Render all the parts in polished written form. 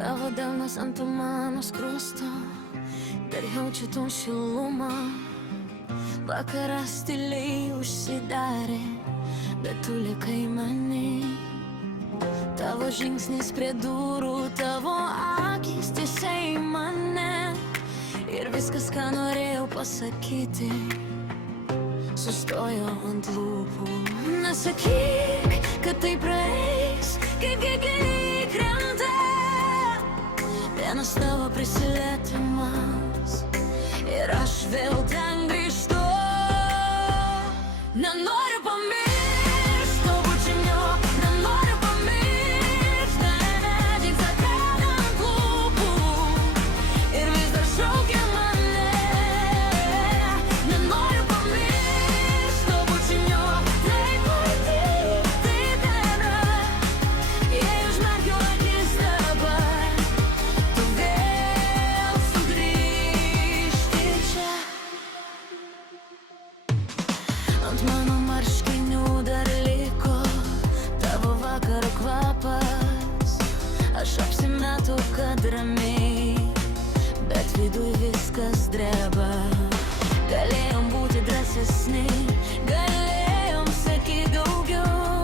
Tavo delnas ant mano skruosto, dar jaučiu tau šilumą. Vakaras tyliai užsidarė, bet tu likai mani. Tavo žingsnis prie durų, tavo akys tiesiai į mane. Ir viskas, ką norėjau pasakyti, sustojo ant lūpų. Nesakyk, kad tai praeis, kaip gėgliai krenta. Vienas tavo prisilietimas ir aš vėl ten grįžtu. Nenoriu pamiršt to bučinio, nenoriu pamiršt medžiai zakrana ant lūpų ir vis dar šaukia mane. Nenoriu pamiršt to bučinio, taip arti, taip nėra. Jei užmerkiu akis dabar, tu vėl sugrįžti čia. Ant mano marškinių dar liko tavo vakaro kvapas. Aš apsimetu, kad ramiai, bet viduj viskas dreba. Galėjom būti drąsesni, galėjom sakyt daugiau,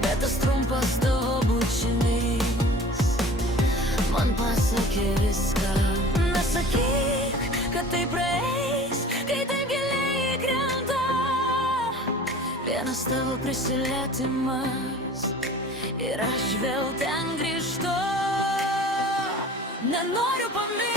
bet tas trumpas tavo bučinys man pasakė viską. Nesakyk, kad tai praeis, kai taip giliai krenta. Vienas tavo prisilietimas ir aš vėl ten grįžtu. Nenoriu pamiršti